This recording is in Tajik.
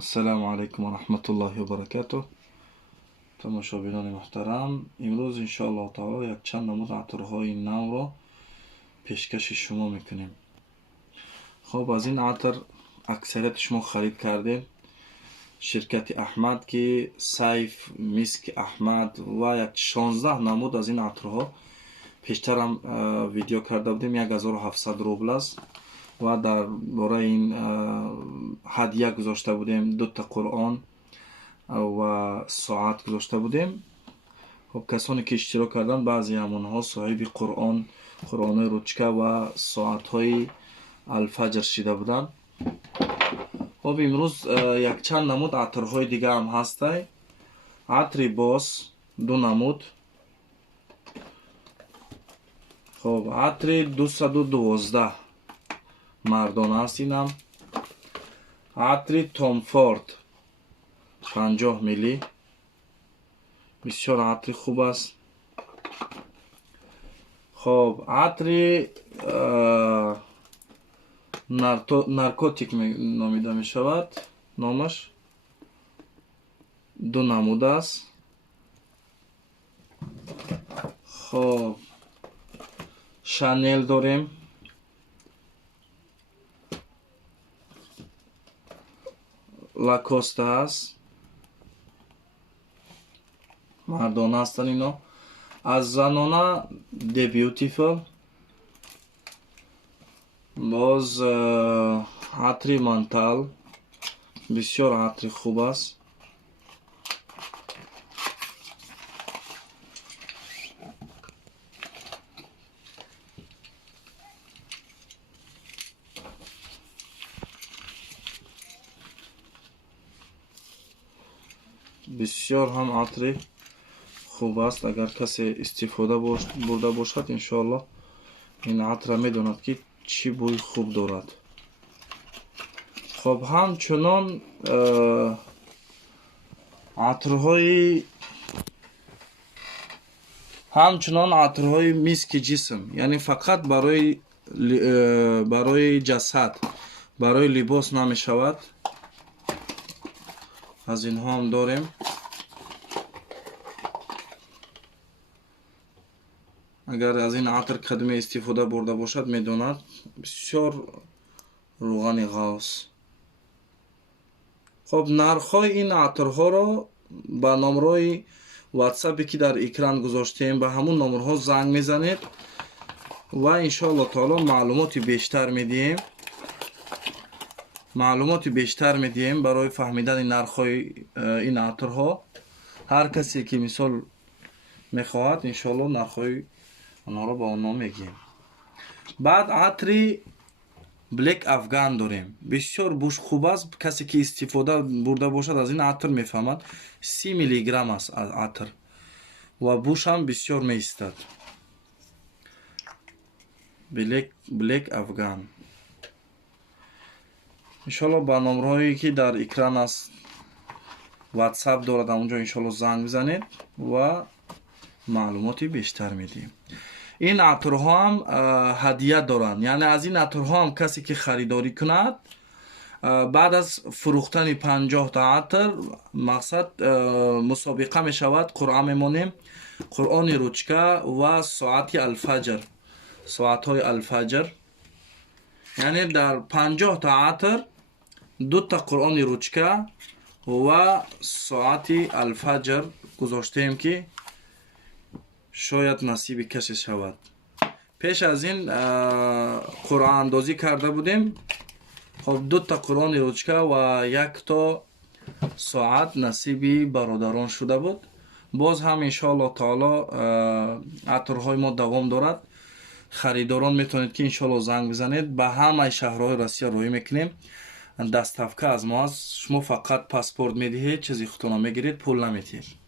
ассалому алайкум ва раҳматуллоҳи ва баракатуҳ. Тамошобинони муҳтарам, имрӯз иншоаллоҳ таоло якчанд намуд атрҳои навро пешкаши шумо мекунем. хоб, аз ин атр аксарияти шумо харид кардем. Ширкати Аҳмад ки Сайф, Миски Аҳмад ва як 16 намуд аз ин атрҳо пештарам видео карда будем. 1700 рубл аст ва дар бораи ин ҳадия гузошта будем, 2 Қуръон ва соат гузошта будем. хоб, касоне ки иштирок кардан, баъзе ҳамонҳо соҳиби қуръонои ручка ва соатҳои алфаҷр шида буданд. хоб, имрӯз якчанд намуд атрҳои дига ҳам ҳастай. атри бос 2 намуд. хоб, атри 212 мардона аст. инам атри Tom Ford 50 мили, бисёр атри хуб аст. хоб, атри наркотик номида мешавад, номаш 2 намуд аст. хоб, Шанел дорем, Лакоста аст, мардона ҳастанд ино. аз занона The Beautiful, боз атри Мантал, бисёр атри хуб аст. бисёр ҳам атри хуб аст. агар касе истифода бурда бошад, иншоаллоҳ ин атра медонад ки чӣ бӯи хуб дорад. хоб, ҳамчунон атрҳои миски ҷисм, яъне фақат барои ҷасад, барои либос намешавад. аз инҳо ҳам дорем. агар аз ин атр кадиме истифода бурда бошад, медонад. бисёр рӯғани ғавс. хоб, нархҳои ин атрҳоро ба номрои ватсапе ки дар экран гузоштем, ба ҳамун номрҳо занг мезанед ва иншоаллоҳ таоло маълумоти бештар медиҳем барои фаҳмидани нархҳои ин атрҳо. ҳар касе ки мисол мехоҳад, иншоаллоҳ нархҳои онҳоро ба онҳо мегӯем. баъд атри Black Afghan дорем. бисёр буш хуб аст. касе ки истифода бурда бошад аз ин атр мефаҳмад. 30 миллиграмм аст атр ва бушам бисёр меистад. Black Afghan. иншоаллоҳ ба номрҳое ки дар экран аст, ватсап дорад, ҳамунҷо иншоаллоҳ занг бизанед ва маълумоти бештар медиҳем. ин атрҳо ҳам ҳадия доранд, яъне аз ин атрҳо ҳам касе ки харидорӣ кунад, баъд аз фурӯхтани 50 та атр, мақсад мусобиқа мешавад. қуръа мемонем, қуръони ручка ва соати алфаҷр, соатҳои алфаҷр. яъне дар 50 та атр 2 та қуръони ручка ва соати алфаҷр гузоштем ки шояд насиби касе шавад. пеш аз ин қуръаандозӣ карда будем. хоб, 2 та қуръони ручка ва 1 то соат насиби бародарон шуда буд. боз ҳам иншоаллоҳ таоло атрҳои мо давом дорад. харидорон метавонед ки иншоаллоҳ занг бизанед. ба ҳамаи шаҳрҳои Россия роҳӣ мекунем. доставка аз мо аст. шумо фақат паспорт медиҳед, чизи худтон мегиред, пул наметиҳед.